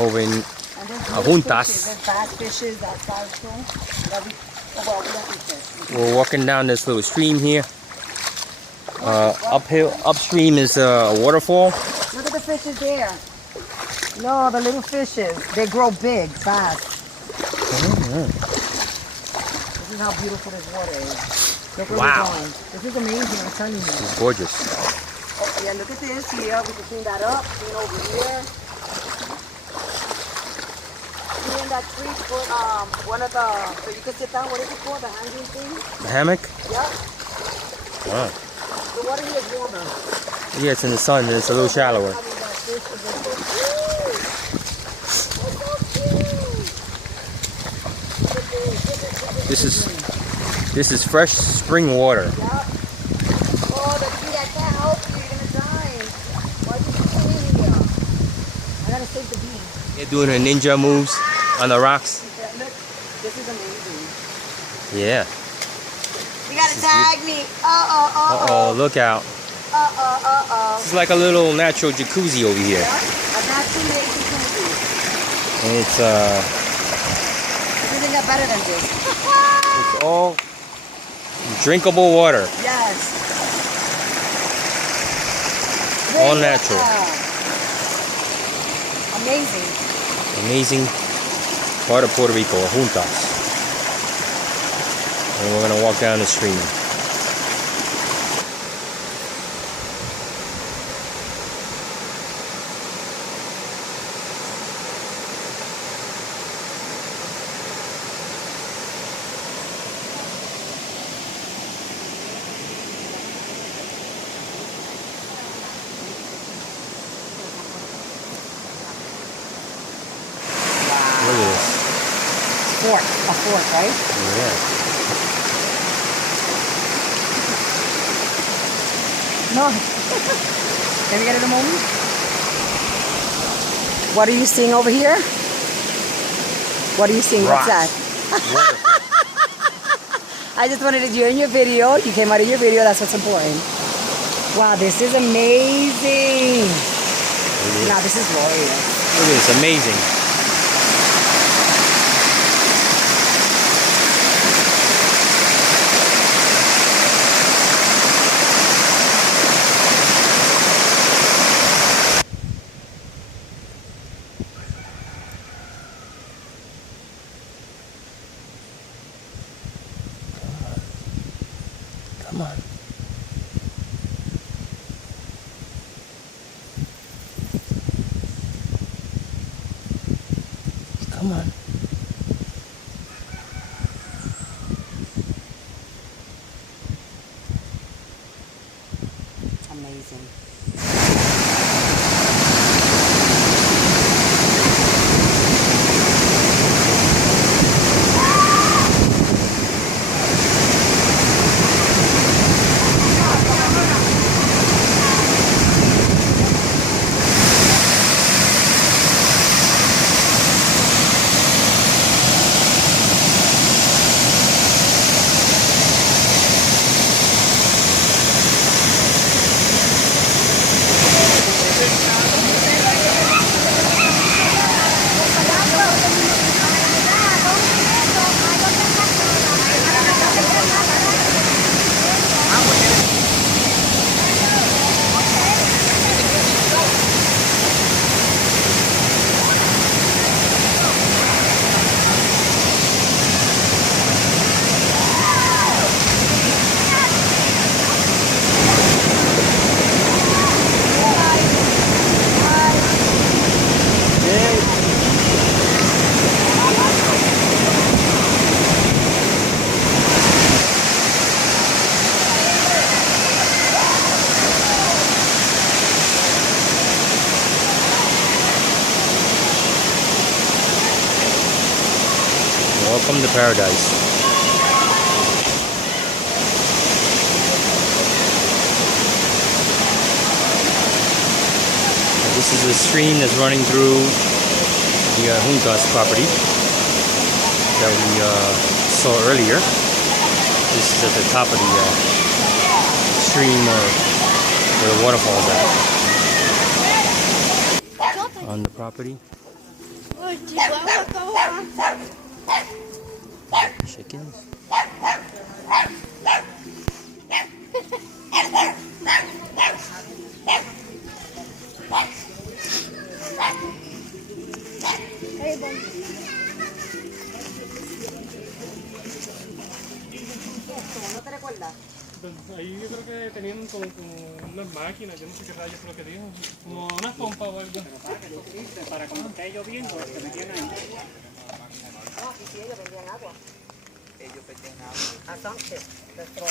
over in And there's little Adjuntas. fishes. There's bass fishes, that's size too. Well, we don't eat fish. We're walking down this little stream here. Upstream is a waterfall. Look at the fishes there. No, the little fishes. They grow big, fast. This is how beautiful this water is. Look where we're going. This is amazing, I'm telling you. This is gorgeous. Oh, yeah, look at this here. We can clean that up. Clean over here. See in that tree, put one of the, so you can sit down. What is it called? The hanging thing? The hammock? Yep. Wow. The water here is warmer. Yeah, it's in the sun and it's a little shallower. This is fresh spring water. Yep. Oh, the tree that can't help you. You're gonna die. Why did you come in here? I gotta save the bee. They're doing her ninja moves on the rocks. Look, this is amazing. Yeah. You gotta tag me. Uh-oh. Look out. This is like a little natural jacuzzi over here. Yeah, a natural made jacuzzi. And it's It doesn't get better than this. it's all drinkable water. Yes. All natural. Amazing. Amazing part of Puerto Rico, Adjuntas. And we're gonna walk down the stream. Look at this. Fork. A fork, right? Yeah. No. Can we get it a moment? What are you seeing over here? What are you seeing? Rocks. What's that? I just wanted to do in your video. You came out of your video. That's what's important. Wow, this is amazing. Now this is glorious. Look at this, amazing. Come on. Come on. Amazing. Welcome to paradise. This is a stream that's running through the Adjuntas property that we saw earlier. This is at the top of the stream where the waterfall is at. On the property. Chihuahua, ¿cómo va? Chickens. ¿No te recuerdas? Ahí yo creo que tenían como unas máquinas, yo no sé qué rayos fue lo que dijo, como unas pompas o algo. Para cuando esté lloviendo, se metían ahí. No, aquí sí ellos vendían agua. Ellos pedían agua. Assumption. Nuestro,